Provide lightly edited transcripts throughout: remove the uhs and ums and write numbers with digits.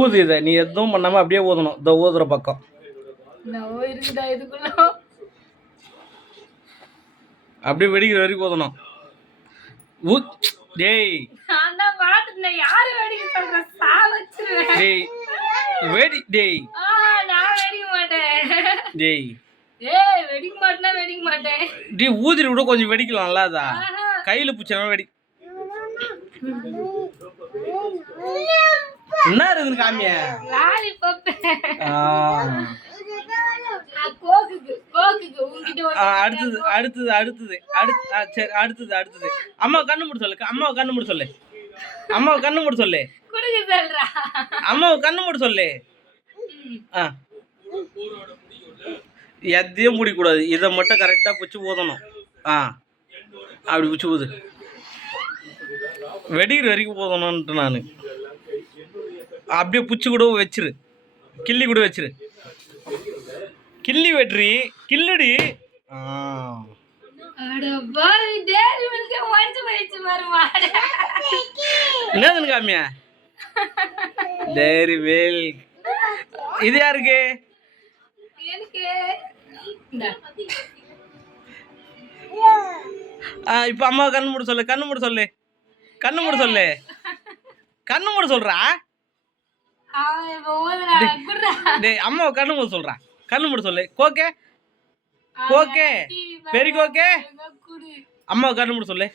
ஊது இதை, நீ எதுவும் பண்ணாம அப்படியே ஊதணும். இந்த ஊதுற பக்கம் அப்படியே வெடிக்கிற வரைக்கும் ஊதணும். டேய் டேய் வெடி டேய் டேய் டேய் ஊதிரி விட கொஞ்சம் வெடிக்கலாம்ல. அதா கையில பிடிச்சா வெடி. என்ன இருக்குன்னு காமிய. அடுத்தது அடுத்தது அடுத்தது சரி அடுத்தது அடுத்தது. அம்மா கண்ணு மூட சொல்லு. அம்மாவை கண்ணு மூட சொல்லு. அம்மாவை கண்ணு மூட சொல்லு. அம்மாவை கண்ணு மூட சொல்லு. எதையும் முடிக்கூடாது. இதை மட்டும் கரெக்டாக பிடிச்சி ஊதணும். அப்படி பிடிச்சி ஊது. வெடிக்கிற வரைக்கும் ஊதணுன்ட்டு நான். அப்படியே பிடிச்சி கூட வச்சிரு. கிள்ளி கூட வச்சிரு. கிள்ளி வெட்ரி கில்லுடி. என்னதுன்னு காமியா. டேரி வேல். இது யாருக்கு? இப்ப அம்மா கண்ணு மூட சொல்லு. கண்ணு மூட சொல்லு. கண்ணு மூட சொல்லு. கண்ணு மூட சொல்றா. டேய் அம்மாவை கண்ணு மூட சொல்றா. கண்ணு மூட சொல்லு. கோகே கோகே பெரி கோகே. அம்மாவை கண்ணு மூட சொல்லு.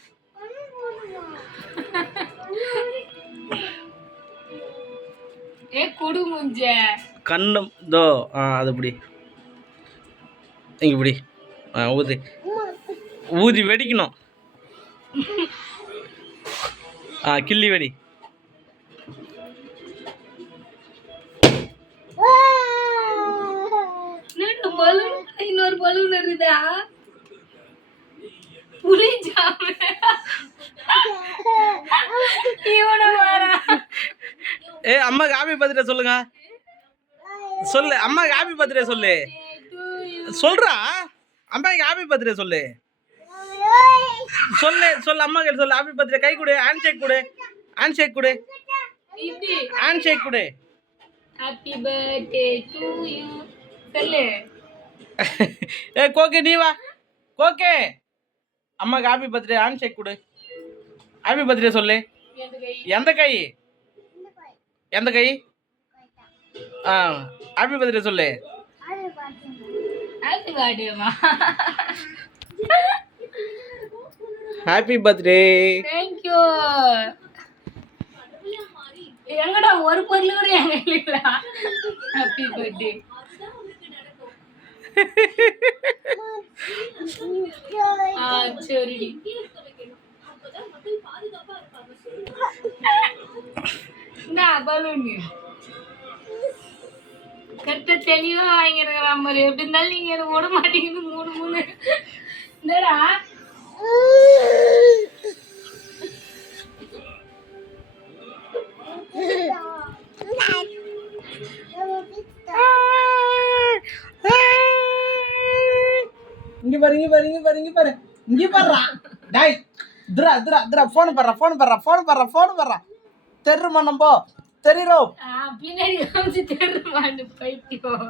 கண்ணம் தோ. அது இப்படி இங்க இப்படி ஊதி ஊதி வெடிக்கணும். கிள்ளி வெடி. இன்னொரு பலூன் இருக்குதா? புலி ஜாம இவன வாரா. அம்மாக்கு ஹாப்பி பர்த்டே சொல்லுங்க. சொல்லு அம்மாக்கு ஹாப்பி பர்த்டே சொல்லு. சொல்றா அம்மாக்கு ஹாப்பி பர்த்டே சொல்லு. சொல்லு சொல்லு அம்மா கிட்ட சொல்லு. Happy birthday. கை கொடு. ஹேண்ட் ஷேக் கொடு. ஹேண்ட் ஷேக் கொடு. ஹேண்ட் ஷேக் கொடு. ஹாப்பி பர்த்டே டு யூ சொல்லு. கோகே நீ வா. கோகே அம்மாக்கு ஹாப்பி பர்த்டே. ஹேண்ட் ஷேக் கொடு. ஹாப்பி பர்த்டே சொல்லு. எந்த கை? எந்த கை? ஹாப்பி பர்த்டே சொல்லு. Happy birthday. Thank you. எங்கடா ஒரு பொருள் கூட எங்க இல்ல. Happy birthday. சரிடி. பலூன் கரெக்டா தெளிவா வாங்கிருக்கிற மாதிரி. எப்படி இருந்தாலும் நீங்க எனக்கு ஓட மாட்டேங்குது. மூணு மூணு என்னடா இங்க பாரு இங்க பாரு இங்க பாரு இங்க பாரு இங்க பாருடா. டேய் துரா துரா துரா ஃபோன் பண்றா ஃபோன் பண்றா ஃபோன் பண்றா ஃபோன் பண்றா. தெருமா நம்போ தெரிரோ. பின்னாடி காமிச்சு தெருமான்னு பைத்தியம்.